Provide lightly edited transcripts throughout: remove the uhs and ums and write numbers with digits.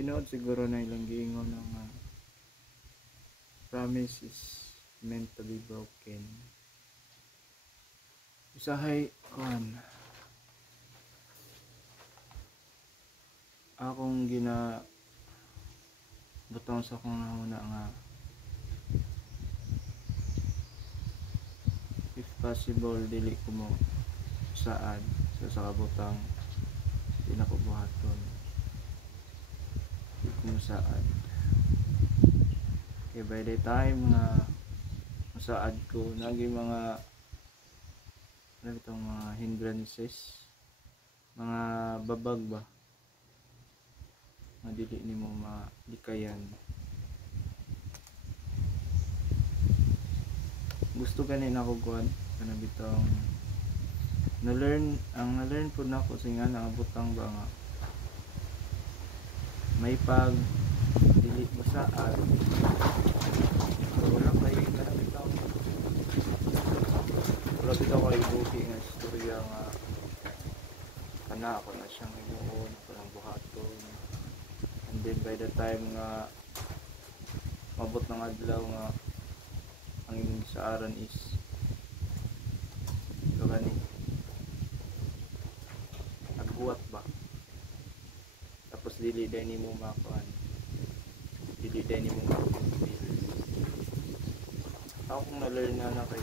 tinuod siguro na ilang giingon ng promise is meant to be broken. Usahay kon akong butang sa akong nahuna nga if possible dili ko mo saad sa kabutang di na ko buhaton, di ko mo saad kay by the time nga masaad ko naging mga ano itong mga hindrances, mga babag ba nga dili nimo malikayan. Gusto ganin ako kuan kana bitong na-learn po na ko singa nakabutang ba nga may pag dili masaad so, wala kay kana bitong wala bitaw kay buhi nga istorya nga kana ako na siyang ibuhon parang buhaton. And then by the time nga mabot ng adlaw nga ang imong saaran is gani nagbuhat ba tapos dili din nimo makuan, dili din nimo ma-fulfill. Ako kung na-learn na kay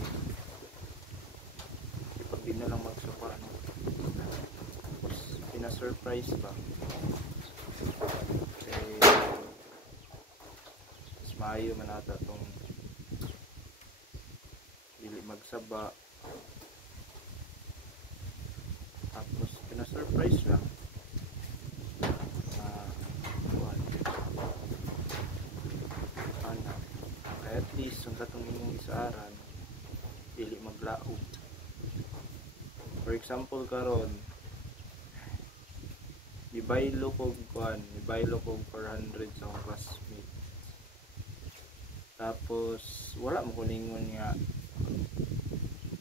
ipag di na lang magsuka tapos pina-surprise ba maayo man ata tong dili magsaba tapos pina-surprise lang kaya at least ang katong imong isaaran dili maglaog. For example karon ibaylo ko 400 sa akong classmate tapos wala mo kuningon nga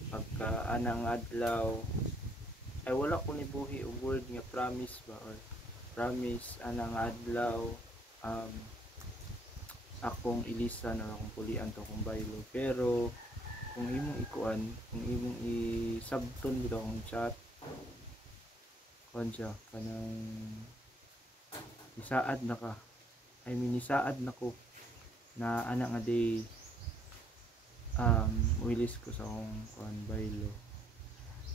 pagka anang adlaw ay wala ko nibuhi og word nga promise ba or promise anang adlaw akong ilisan or akong pulian to akong baylo. Pero kung imong ikuan, kung imong isabton bitaw akong chat kon siya kanang isaad na ka, I mean isaad na ko na ana nga day wilis ko sa akong kuan baylo.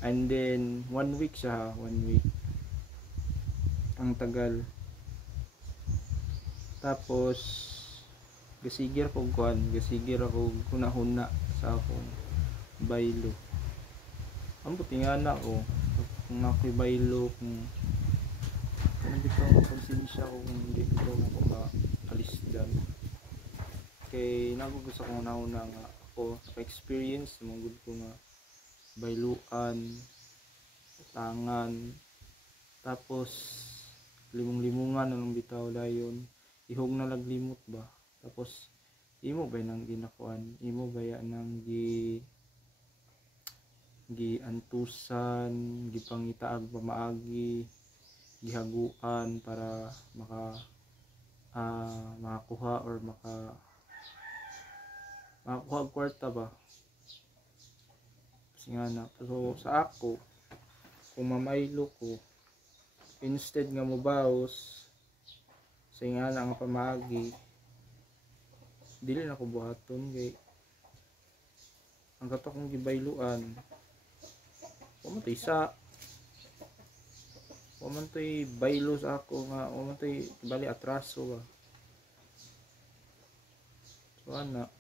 And then 1 week siya, 1 week ang tagal. Tapos gasigir ko kuan, gasigir ako kunahuna sa akong baylo. Ang buti nga na ko kung ako'y baylo kung kanang bitaw konsensya ko kung hindi ko ako maalisdan. Kay nagugusto ko na nga ako experience mangud ko nga bayluan, tangan, tapos limong-limungan nang bitaw dayon, ihog na laglimot ba. Tapos imo ba nang ginakuan, imo ba nang giantusan, gipangitaag pamaagi, gihaguan para makakuha or makakuha og kwarta ba. Kasi nga na, so sa ako kung mamaylo ko instead nga mobaos sa nga na nga pamaagi dili na ko buhaton kay ang kato kong gibayluan waman to'y baylo sa ako nga waman to'y bali atraso ba. So ana